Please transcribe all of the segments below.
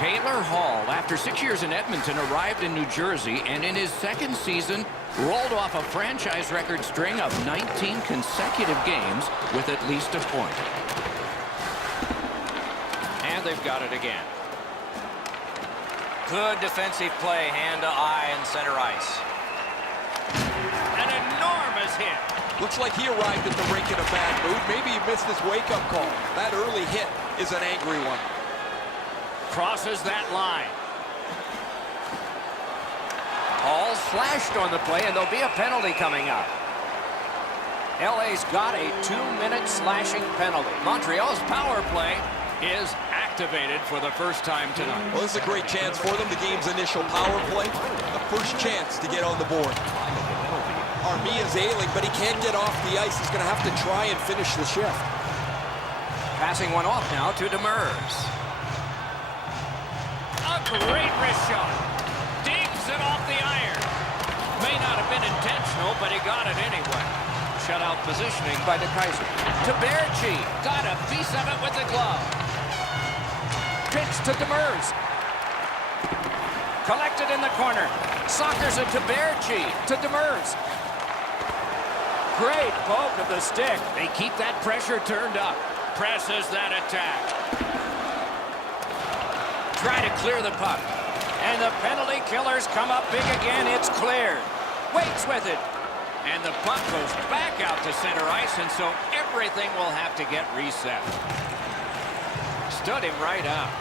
Taylor Hall, after 6 years in Edmonton, arrived in New Jersey, and in his second season, rolled off a franchise record string of 19 consecutive games with at least a point. And they've got it again. Good defensive play, hand to eye and center ice. An enormous hit. Looks like he arrived at the rink in a bad mood. Maybe he missed his wake-up call. That early hit is an angry one. Crosses that line. Hall slashed on the play, and there'll be a penalty coming up. LA's got a 2-minute slashing penalty. Montreal's power play is activated for the first time tonight. Well, this is a great chance for them. The game's initial power play. The first chance to get on the board. Armia's ailing, but he can't get off the ice. He's going to have to try and finish the shift. Passing one off now to Demers. A great wrist shot. Digs it off the iron. May not have been intentional, but he got it anyway. Shutout positioning by DeKaiser. Taberchi got a piece of it with the glove. Pitch to Demers. Collected in the corner. Sockers it to Taberchi to Demers. Great poke of the stick. They keep that pressure turned up. Presses that attack. Try to clear the puck. And the penalty killers come up big again. It's cleared. Waits with it. And the puck goes back out to center ice, and so everything will have to get reset. Stood him right out.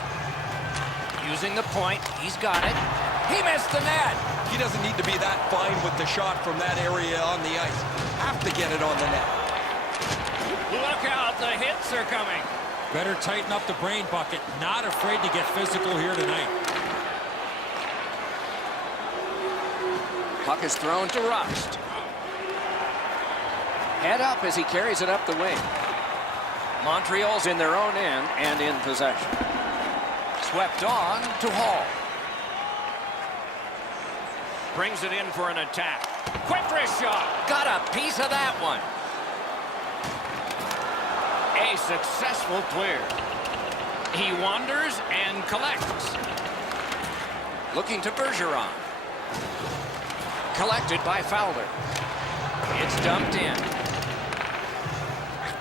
Using the point. He's got it. He missed the net. He doesn't need to be that fine with the shot from that area on the ice. Have to get it on the net. Look out, the hits are coming. Better tighten up the brain bucket. Not afraid to get physical here tonight. Puck is thrown to Rust. Head up as he carries it up the wing. Montreal's in their own end and in possession. Swept on to Hall. Brings it in for an attack. Quick wrist shot. Got a piece of that one. A successful clear. He wanders and collects. Looking to Bergeron. Collected by Fowler. It's dumped in.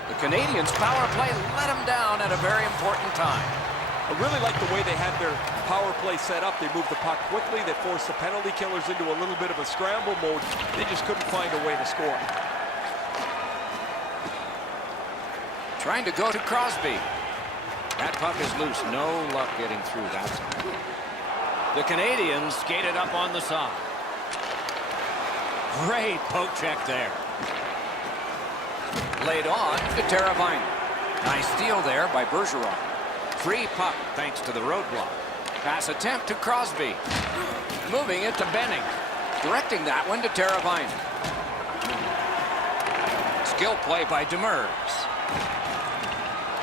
The Canadiens' power play let them down at a very important time. I really like the way they had their power play set up. They moved the puck quickly. They forced the penalty killers into a little bit of a scramble mode. They just couldn't find a way to score. Trying to go to Crosby. That puck is loose. No luck getting through that time. The Canadiens skated up on the side. Great poke check there. Laid on to Teravainen. Nice steal there by Bergeron. Free puck thanks to the roadblock. Pass attempt to Crosby. Moving it to Benning. Directing that one to Teravainen. Skill play by Demers.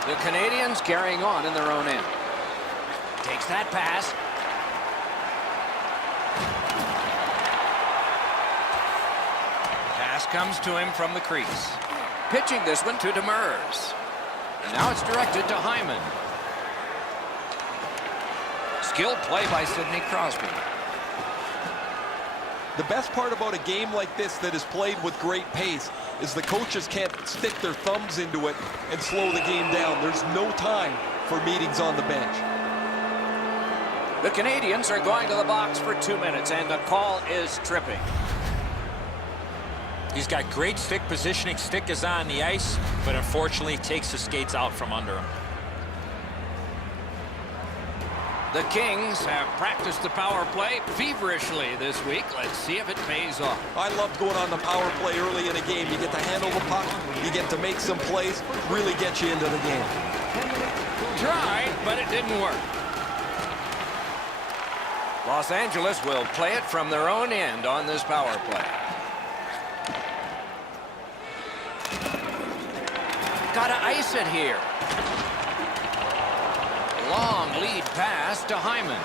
The Canadiens carrying on in their own end. Takes that pass. Pass comes to him from the crease. Pitching this one to Demers. And now it's directed to Hyman. Skilled play by Sidney Crosby. The best part about a game like this that is played with great pace is the coaches can't stick their thumbs into it and slow the game down. There's no time for meetings on the bench. The Canadiens are going to the box for 2 minutes, and the call is tripping. He's got great stick positioning. Stick is on the ice, but unfortunately takes the skates out from under him. The Kings have practiced the power play feverishly this week. Let's see if it pays off. I loved going on the power play early in a game. You get to handle the puck, you get to make some plays, really get you into the game. Tried, but it didn't work. Los Angeles will play it from their own end on this power play. Gotta ice it here. Long lead pass to Hyman.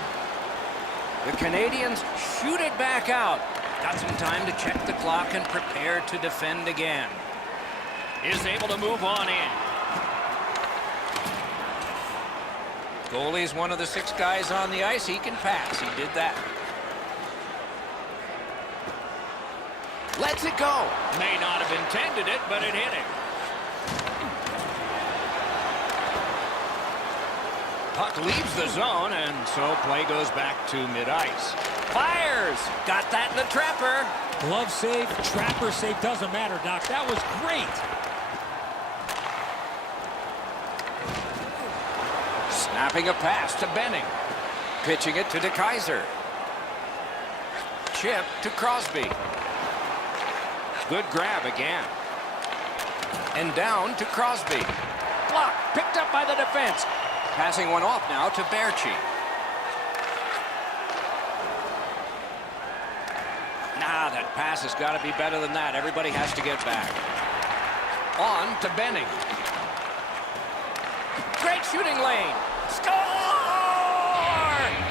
The Canadiens shoot it back out. Got some time to check the clock and prepare to defend again. Is able to move on in. Goalie's one of the 6 guys on the ice. He can pass. He did that. Lets it go. May not have intended it, but it hit him. Puck leaves the zone, and so play goes back to mid-ice. Fires! Got that in the trapper. Glove save, trapper save, doesn't matter, Doc. That was great. Snapping a pass to Benning. Pitching it to DeKaiser. Chip to Crosby. Good grab again. And down to Crosby. Block. Picked up by the defense. Passing one off now to Berchi. Nah, that pass has got to be better than that. Everybody has to get back. On to Benning. Great shooting lane. Score!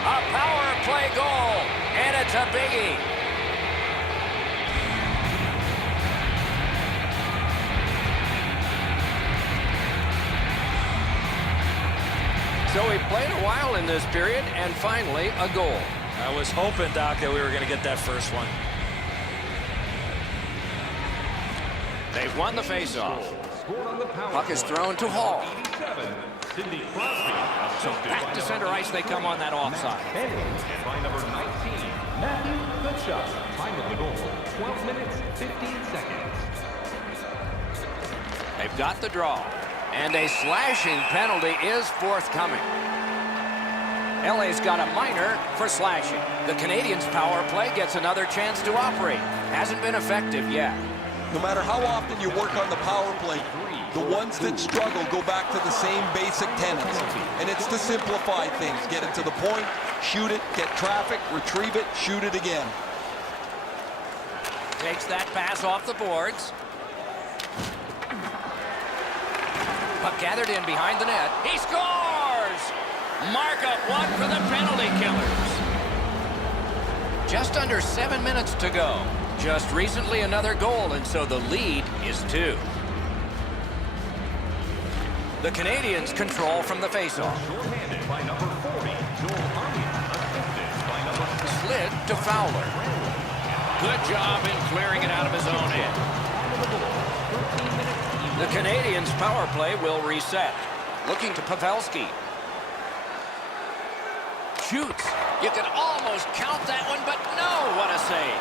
A power play goal. And it's a biggie. So he played a while in this period, and finally a goal. I was hoping, Doc, that we were going to get that first one. They've won the faceoff. Puck is thrown to Hall. So back to center ice they come on that offside. And by number 19, Matthew Goodshot. Time of the goal, 12 minutes, 15 seconds. They've got the draw. And a slashing penalty is forthcoming. LA's got a minor for slashing. The Canadiens' power play gets another chance to operate. Hasn't been effective yet. No matter how often you work on the power play, the ones that struggle go back to the same basic tenets. And it's to simplify things. Get it to the point, shoot it, get traffic, retrieve it, shoot it again. Takes that pass off the boards. Puck gathered in behind the net. He scores! Mark up one for the penalty killers. Just under 7 minutes to go. Just recently another goal, and so the lead is 2. The Canadiens control from the faceoff. Shorthanded by number 40, Joel Armia. Assisted by number 6. Slid to Fowler. Good job in clearing it out of his own end. The Canadiens' power play will reset. Looking to Pavelski. Shoots. You can almost count that one, but no, what a save.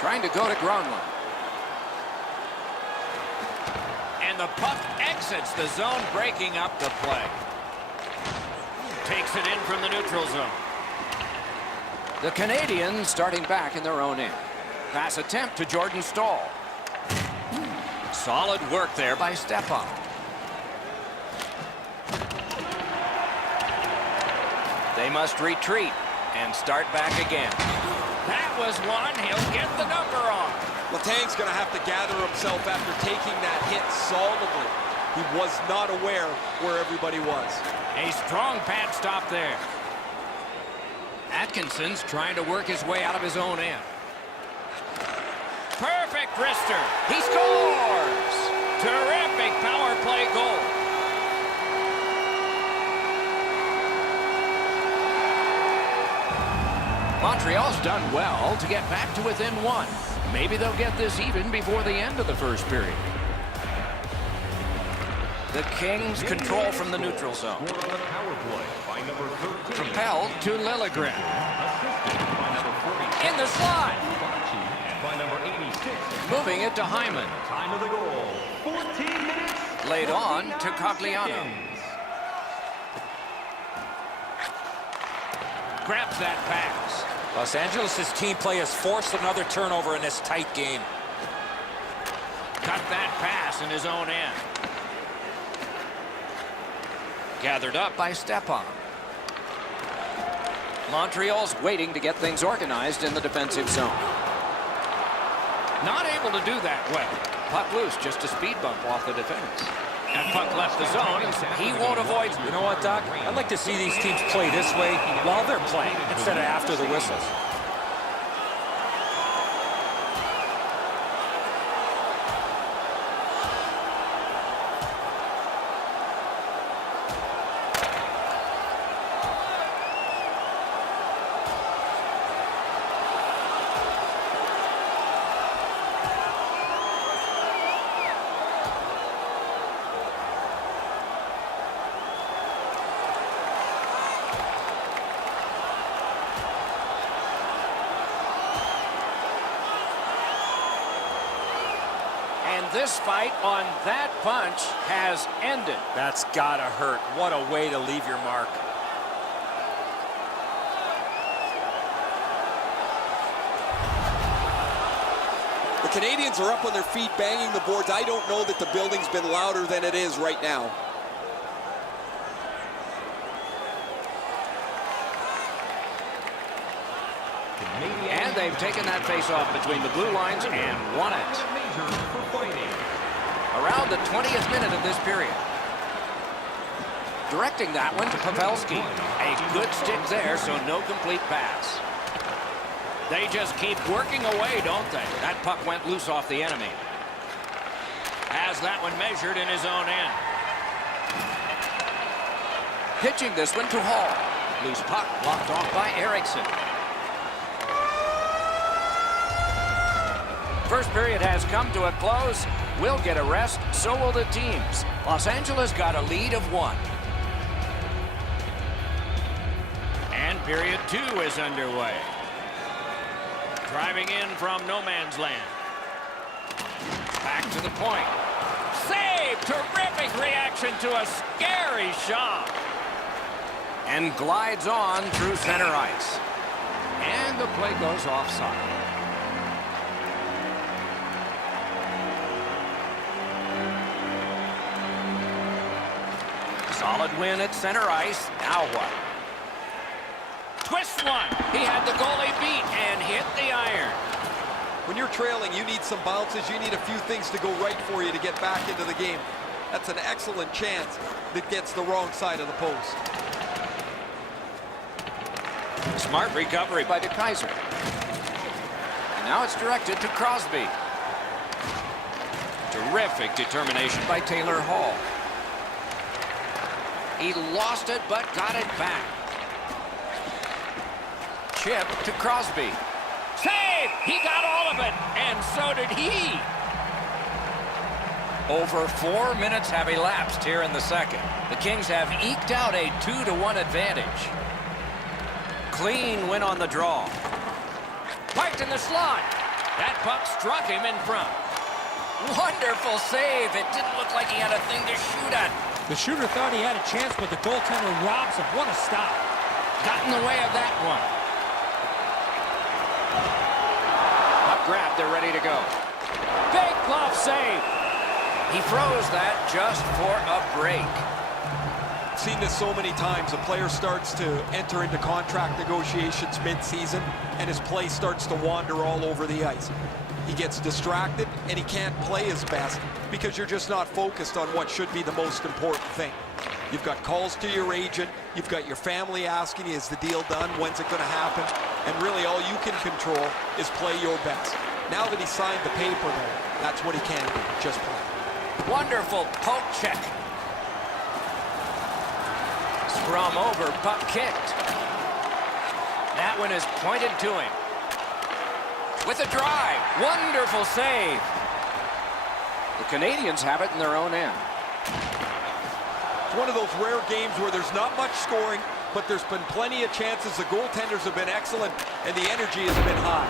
Trying to go to Gronlund. And the puck exits the zone, breaking up the play. Takes it in from the neutral zone. The Canadiens starting back in their own end. Pass attempt to Jordan Staal. Solid work there by Stepan. They must retreat and start back again. That was one. He'll get the number on. Letang's going to have to gather himself after taking that hit solidly. He was not aware where everybody was. A strong pad stop there. Atkinson's trying to work his way out of his own end. Perfect wrister. He scores! Terrific power play goal. Montreal's done well to get back to within 1. Maybe they'll get this even before the end of the first period. The Kings control from the neutral zone. Propelled to Liljegren. In the slot. Moving it to Hyman. Time of the goal, 14 minutes. Laid on to Cogliano. Grabs that pass. Los Angeles' team play has forced another turnover in this tight game. Cut that pass in his own end. Gathered up by Stepan. Montreal's waiting to get things organized in the defensive zone. Not able to do that well. Puck loose, just a speed bump off the defense. That puck left the zone, and he won't avoid. You know what, Doc? I'd like to see these teams play this way while they're playing instead of after the whistles. this fight on that punch has ended. That's gotta hurt. What a way to leave your mark. The Canadians are up on their feet, banging the boards. I don't know that the building's been louder than it is right now. And they've taken that face-off between the blue lines and won it. Around the 20th minute of this period. Directing that one to Pavelski. A good stick there, so no complete pass. They just keep working away, don't they? That puck went loose off the enemy. Has that one measured in his own end. Pitching this one to Hall. Loose puck blocked off by Eriksson. First period has come to a close. We'll get a rest, so will the teams. Los Angeles got a lead of 1. And period 2 is underway. Driving in from no man's land. Back to the point. Save! Terrific reaction to a scary shot. And glides on through center ice. And the play goes offside. Solid win at center ice. Now what? Twist one. He had the goalie beat and hit the iron. When you're trailing, you need some bounces. You need a few things to go right for you to get back into the game. That's an excellent chance that gets the wrong side of the post. Smart recovery by DeKaiser. And now it's directed to Crosby. Terrific determination by Taylor Hall. He lost it, but got it back. Chip to Crosby. Save! He got all of it, and so did he. Over 4 minutes have elapsed here in the second. The Kings have eked out a 2-1 advantage. Clean win on the draw. Parked in the slot. That puck struck him in front. Wonderful save. It didn't look like he had a thing to shoot at. The shooter thought he had a chance, but the goaltender robs him. What a stop. Got in the way of that one. Puck grabbed, they're ready to go. Big glove save. He froze that just for a break. I've seen this so many times. A player starts to enter into contract negotiations mid-season, and his play starts to wander all over the ice. He gets distracted, and he can't play his best because you're just not focused on what should be the most important thing. You've got calls to your agent. You've got your family asking you, is the deal done? When's it going to happen? And really all you can control is play your best. Now that he signed the paper, though, that's what he can do, just play. Wonderful poke check. Scrum over, puck kicked. That one is pointed to him. With a drive, wonderful save. The Canadians have it in their own end. It's one of those rare games where there's not much scoring, but there's been plenty of chances. The goaltenders have been excellent, and the energy has been high.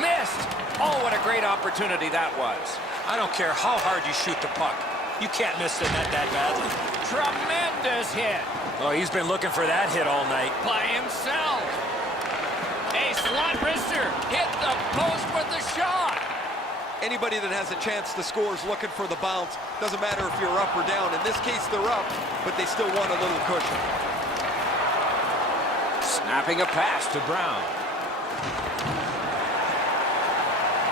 Missed. Oh, what a great opportunity that was. I don't care how hard you shoot the puck. You can't miss the net that badly. Tremendous hit. Oh, he's been looking for that hit all night. By himself. A slot wrister hit the post with the shot. Anybody that has a chance to score is looking for the bounce. Doesn't matter if you're up or down. In this case, they're up, but they still want a little cushion. Snapping a pass to Brown.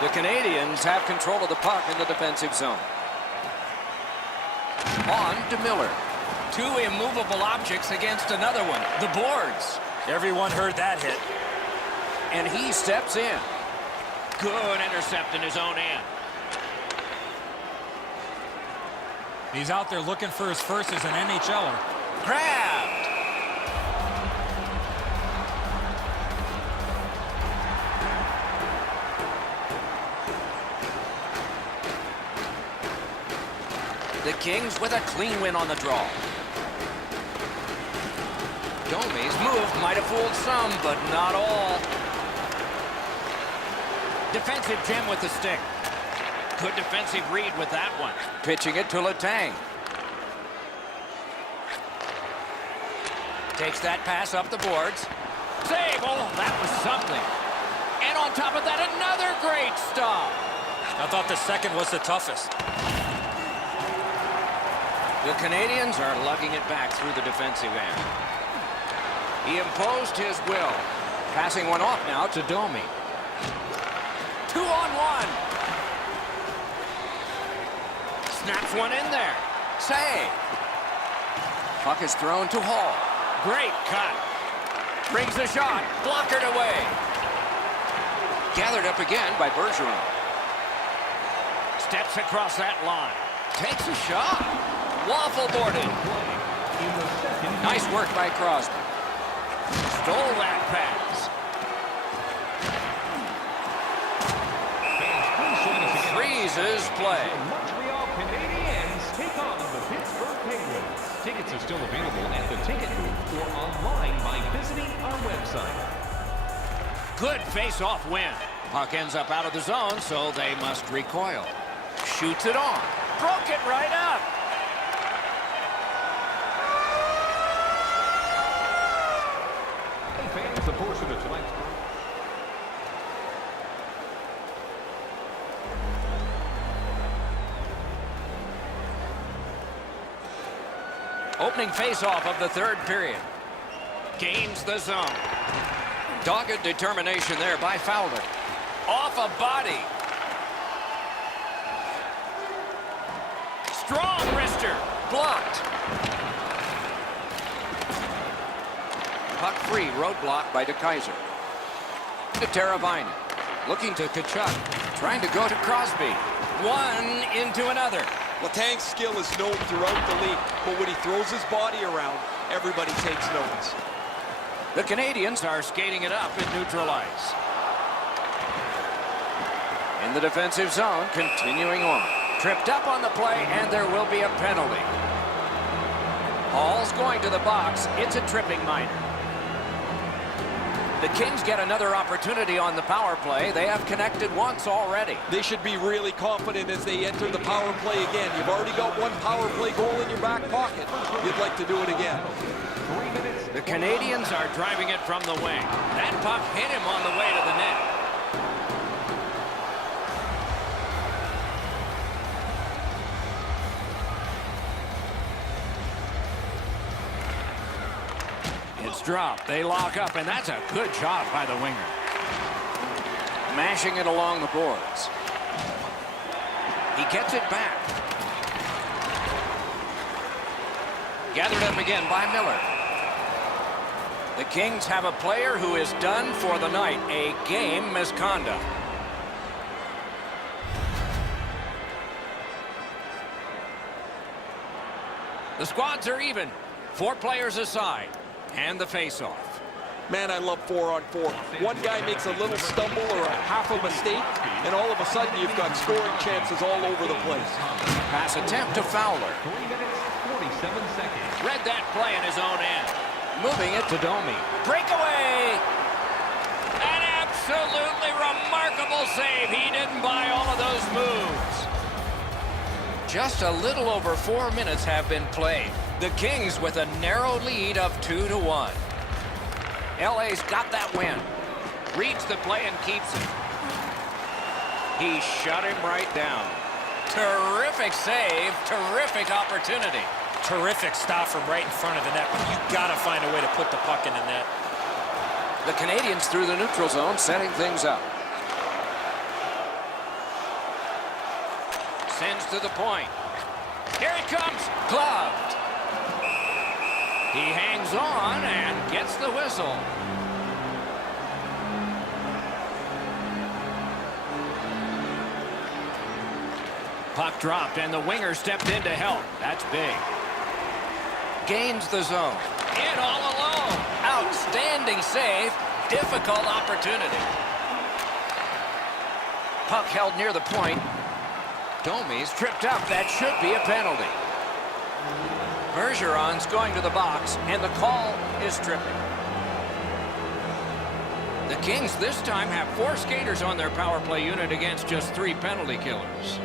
The Canadians have control of the puck in the defensive zone. On to Miller. 2 immovable objects against another one, the boards. Everyone heard that hit. And he steps in. Good intercept in his own end. He's out there looking for his first as an NHLer. Grabbed. The Kings with a clean win on the draw. Domi's move might have fooled some, but not all. Defensive gem with the stick. Good defensive read with that one. Pitching it to Letang. Takes that pass up the boards. Save! Oh, that was something. And on top of that, another great stop. I thought the second was the toughest. The Canadians are lugging it back through the defensive end. He imposed his will. Passing one off now to Domi. 2-on-1. Snaps one in there. Save. Puck is thrown to Hall. Great cut. Brings the shot. Blockered away. Gathered up again by Bergeron. Steps across that line. Takes a shot. Waffle boarded. Nice work by Crosby. Stole that pass. Freezes play. Montreal Canadiens take on the Pittsburgh Penguins. Tickets are still available at the ticket booth or online by visiting our website. Good face-off win. Puck ends up out of the zone, so they must recoil. Shoots it on. Broke it right up. Hey fans, the portion of tonight's Opening face-off of the third period. Gains the zone. Dogged determination there by Fowler. Off a body. Strong wrister. Blocked. Puck free. Roadblock by DeKaiser. To Teravainen. Looking to Tkachuk. Trying to go to Crosby. One into another. Letang's skill is known throughout the league, but when he throws his body around, everybody takes notice. The Canadians are skating it up in neutral ice. In the defensive zone, continuing on. Tripped up on the play, and there will be a penalty. Hall's going to the box. It's a tripping minor. The Kings get another opportunity on the power play. They have connected once already. They should be really confident as they enter the power play again. You've already got one power play goal in your back pocket. You'd like to do it again. The Canadians are driving it from the wing. That puck hit him on the way to the net. It's dropped. They lock up, and that's a good job by the winger. Mashing it along the boards. He gets it back. Gathered up again by Miller. The Kings have a player who is done for the night. A game misconduct. The squads are even. 4 players aside. And the face-off. Man, I love 4-on-4. One guy makes a little stumble or a half a mistake, and all of a sudden you've got scoring chances all over the place. Pass attempt to Fowler. 3 minutes, 47 seconds. Read that play in his own end. Moving it to Domi. Breakaway! An absolutely remarkable save. He didn't buy all of those moves. Just a little over 4 minutes have been played. The Kings with a narrow lead of 2-1. LA's got that win. Reads the play and keeps it. He shut him right down. Terrific save. Terrific opportunity. Terrific stop from right in front of the net, but you gotta find a way to put the puck in the net. The Canadians through the neutral zone, setting things up. Sends to the point. Here it comes. Gloved. He hangs on and gets the whistle. Puck dropped, and the winger stepped in to help. That's big. Gains the zone. In all alone. Outstanding save. Difficult opportunity. Puck held near the point. Domi's tripped up. That should be a penalty. Bergeron's going to the box, and the call is tripping. The Kings this time have 4 skaters on their power play unit against just 3 penalty killers.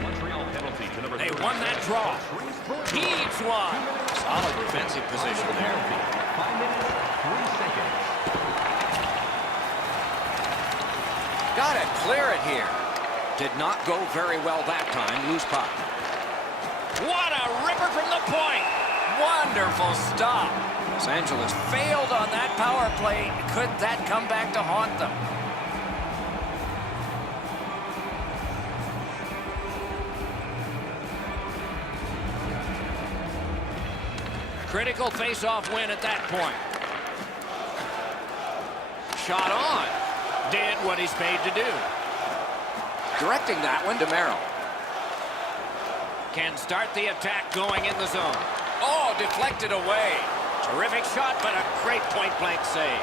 Montreal penalty to number They 30. won that draw. Heaves one. Solid defensive position there. 5 minutes, 3 seconds. Got to clear it here. Did not go very well that time. Loose puck. What a ripper from the point. Wonderful stop. Los Angeles failed on that power play. Could that come back to haunt them? Critical face-off win at that point. Shot on. Did what he's paid to do. Directing that one to Merrill. Can start the attack going in the zone. Oh, deflected away. Terrific shot, but a great point-blank save.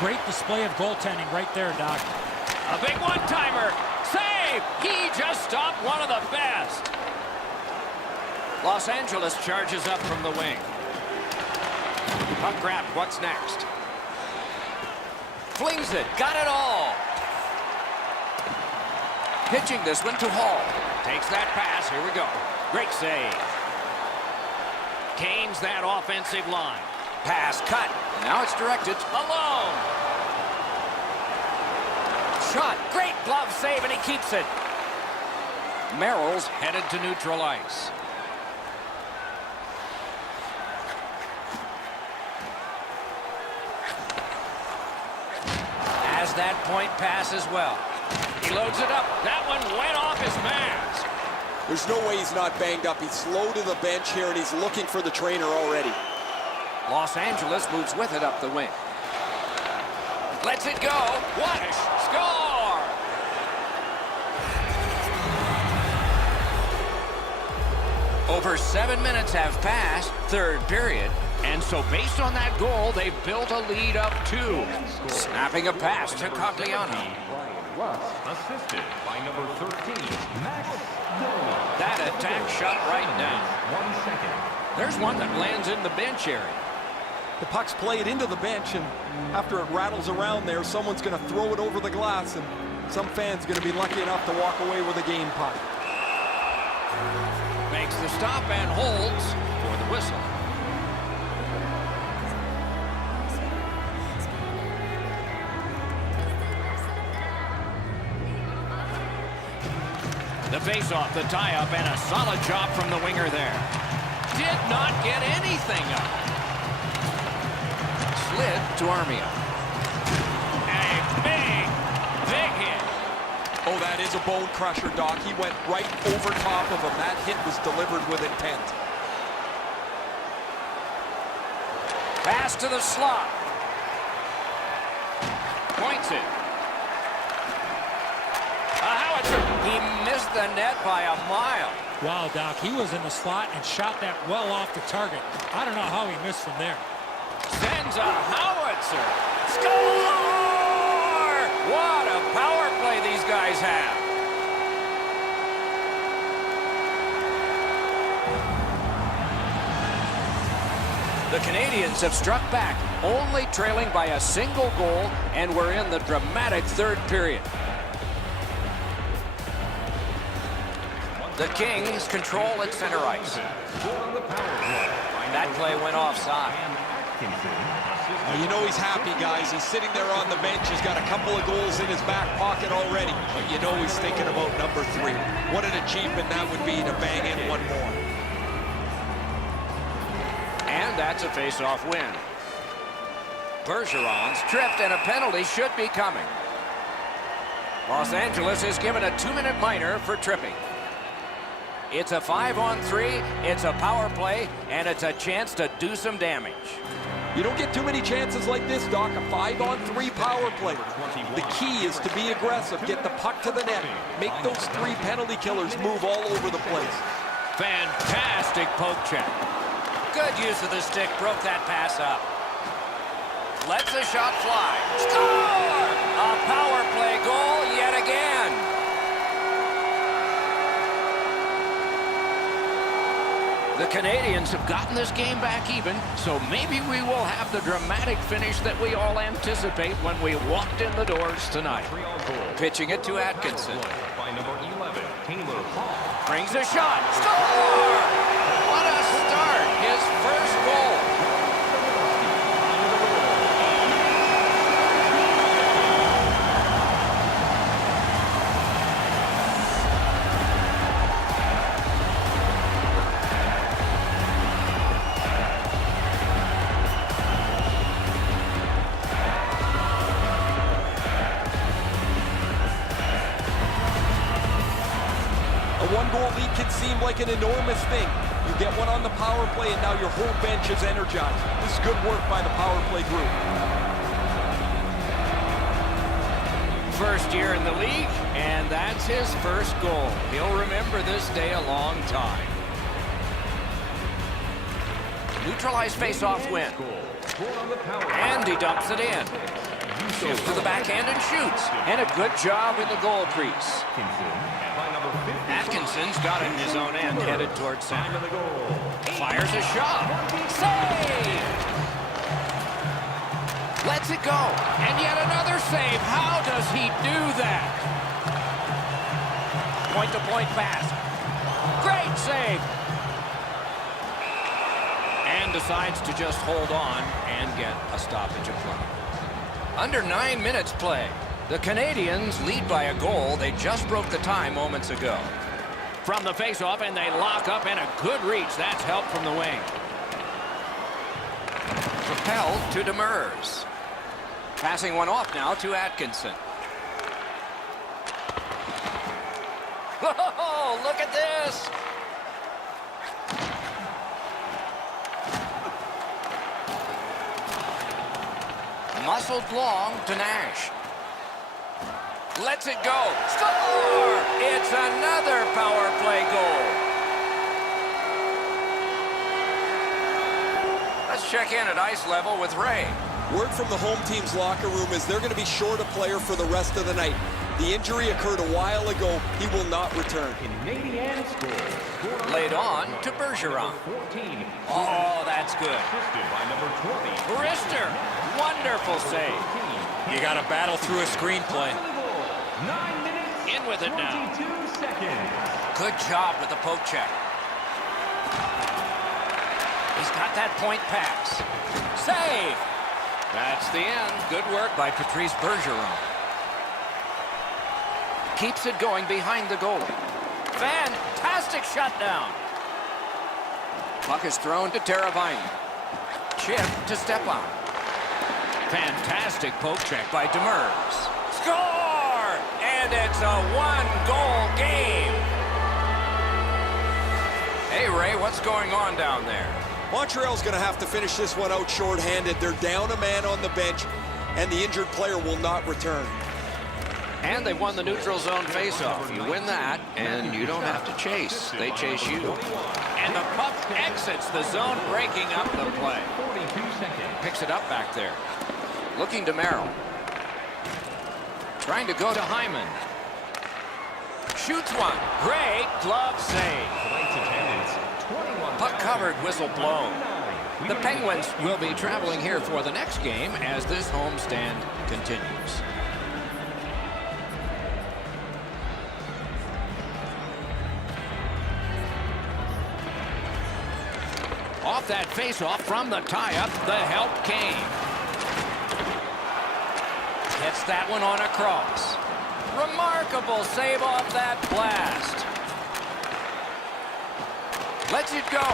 Great display of goaltending right there, Doc. A big one-timer. Save! He just stopped one of the best. Los Angeles charges up from the wing. Puck grab. What's next? Flings it. Got it all. Pitching this one to Hall. Takes that pass. Here we go. Great save. Canes that offensive line. Pass cut. Now it's directed alone. Shot. Great glove save, and he keeps it. Merrill's headed to neutral ice. Has that point pass as well. He loads it up. That one went off his mask. There's no way he's not banged up. He's slow to the bench here, and he's looking for the trainer already. Los Angeles moves with it up the wing. Lets it go. What a score! Over 7 minutes have passed, third period. And so based on that goal, they've built a lead of 2. Snapping a pass to Cogliano. Assisted by number 13, Max Domi. That attack shut right down. 1 second. There's one that lands in the bench area. The puck's played into the bench, and after it rattles around there, someone's going to throw it over the glass, and some fan's going to be lucky enough to walk away with a game puck. Makes the stop and holds for the whistle. The face-off, the tie-up, and a solid job from the winger there. Did not get anything up. Slid to Armia. A big hit. Oh, that is a bone crusher, Doc. He went right over top of him. That hit was delivered with intent. Pass to the slot. Points it. A howitzer. He missed the net by a mile. Wow, Doc, he was in the slot and shot that well off the target. I don't know how he missed from there. Sends a howitzer. Score! What a power play these guys have. The Canadians have struck back, only trailing by a single goal, and we're in the dramatic third period. The Kings control at center ice. That play went offside. Well, you know he's happy, guys. He's sitting there on the bench. He's got a couple of goals in his back pocket already. But you know he's thinking about number 3. What an achievement that would be to bang in one more. And that's a face-off win. Bergeron's tripped, and a penalty should be coming. Los Angeles is given a 2-minute minor for tripping. It's a 5-on-3, it's a power play, and it's a chance to do some damage. You don't get too many chances like this, Doc. A 5-on-3 power play. The key is to be aggressive, get the puck to the net, make those 3 penalty killers move all over the place. Fantastic poke check. Good use of the stick, broke that pass up. Lets the shot fly. Score! A power play goal yet again. The Canadians have gotten this game back even, so maybe we will have the dramatic finish that we all anticipate when we walked in the doors tonight. Pitching it to Atkinson. By number 11, Taylor Hall. Brings a shot. Score! What a start. His first goal. One-goal lead can seem like an enormous thing. You get one on the power play, and now your whole bench is energized. This is good work by the power play group. First year in the league, and that's his first goal. He'll remember this day a long time. Neutralized face-off win. And he dumps it in. Shifts to the backhand and shoots. And a good job in the goal crease. Atkinson's got it in his own end, headed towards center. Fires a shot. Save! Lets it go. And yet another save. How does he do that? Point-to-point pass. Great save. And decides to just hold on and get a stoppage of play. Under 9 minutes play. The Canadians lead by a goal. They just broke the tie moments ago. From the face-off, and they lock up, and a good reach. That's help from the wing. Propelled to Demers. Passing one off now to Atkinson. Oh, look at this! Muscled long to Nash. Lets it go. Score! It's another power play goal. Let's check in at ice level with Ray. Word from the home team's locker room is they're going to be short a player for the rest of the night. The injury occurred a while ago. He will not return. Canadian score. Laid on to Bergeron. 14. Oh, that's good. Assisted by number 20. Brister. Wonderful save. You got to battle through a screenplay. 9 minutes. In with it now. 22 seconds. Good job with the poke check. He's got that point pass. Save. That's the end. Good work by Patrice Bergeron. Keeps it going behind the goal. Fantastic shutdown. Puck is thrown to Teravainen. Chip to Stepan. Fantastic poke check by Demers. Score! And it's a one-goal game. Hey, Ray, what's going on down there? Montreal's going to have to finish this one out short-handed. They're down a man on the bench, and the injured player will not return. And they won the neutral zone faceoff. You win that, and you don't have to chase. They chase you. And the puck exits the zone, breaking up the play. 42 seconds. Picks it up back there. Looking to Merrill. Trying to go to Hyman. Shoots one. Great glove save. Tonight's attendance, 21. Puck covered, whistle blown. The Penguins will be traveling here for the next game as this homestand continues. Off that face-off from the tie-up, the help came. Gets that one on across. Remarkable save off that blast. Lets it go.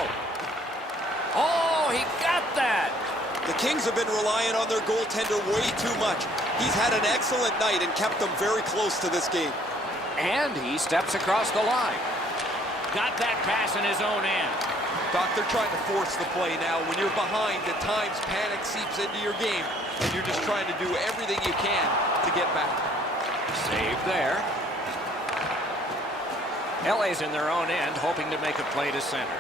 Oh, he got that. The Kings have been relying on their goaltender way too much. He's had an excellent night and kept them very close to this game. And he steps across the line. Got that pass in his own end. Doc, they're trying to force the play now. When you're behind, at times panic seeps into your game, and you're just trying to do everything you can to get back. Save there. LA's in their own end, hoping to make a play to center.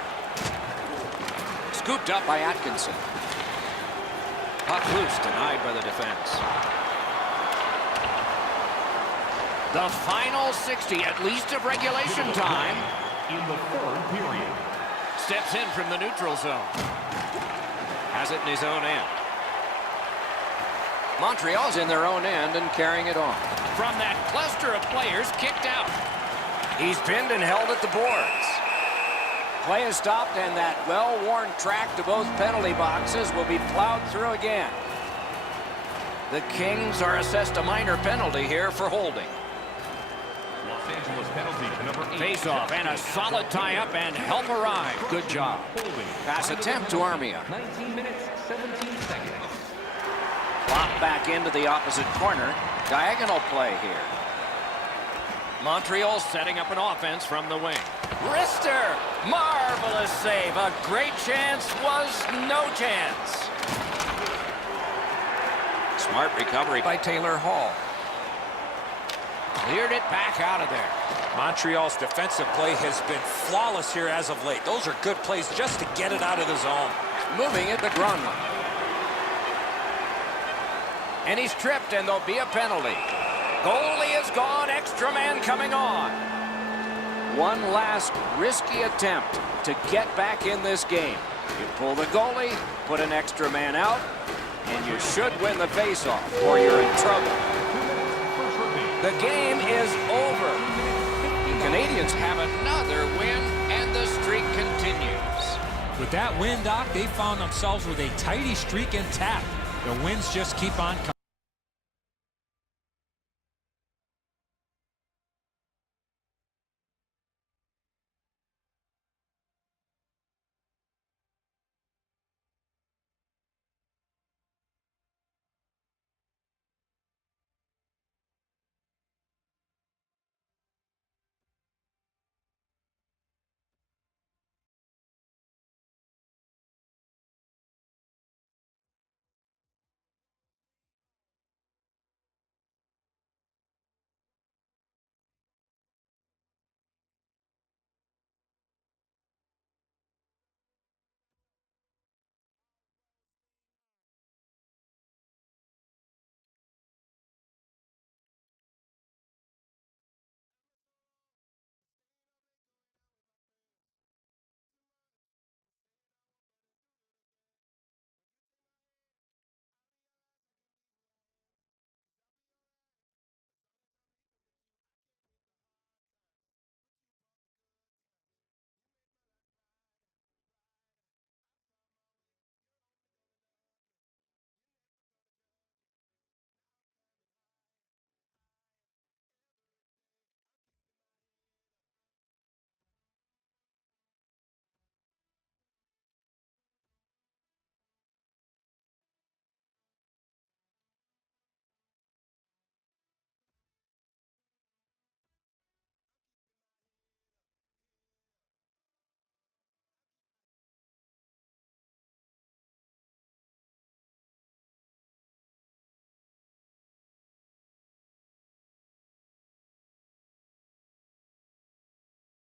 Scooped up by Atkinson. Puck loose, denied by the defense. The final 60, at least of regulation time. In the third period. Steps in from the neutral zone. Has it in his own end. Montreal's in their own end and carrying it on. From that cluster of players, kicked out. He's pinned and held at the boards. Play is stopped, and that well-worn track to both penalty boxes will be plowed through again. The Kings are assessed a minor penalty here for holding. Los Angeles penalty to number 8. Face-off and a solid tie-up and help arrive. Good job. Pass attempt to Armia. 19 minutes, 17 seconds. Locked back into the opposite corner. Diagonal play here. Montreal setting up an offense from the wing. Rister, marvelous save. A great chance was no chance. Smart recovery by Taylor Hall. Cleared it back out of there. Montreal's defensive play has been flawless here as of late. Those are good plays just to get it out of the zone. Moving it to Gronlund. And he's tripped, and there'll be a penalty. Goalie is gone. Extra man coming on. One last risky attempt to get back in this game. You pull the goalie, put an extra man out, and you should win the faceoff, or you're in trouble. The game is over. The Canadians have another win, and the streak continues. With that win, Doc, they found themselves with a tidy streak intact. The wins just keep on coming.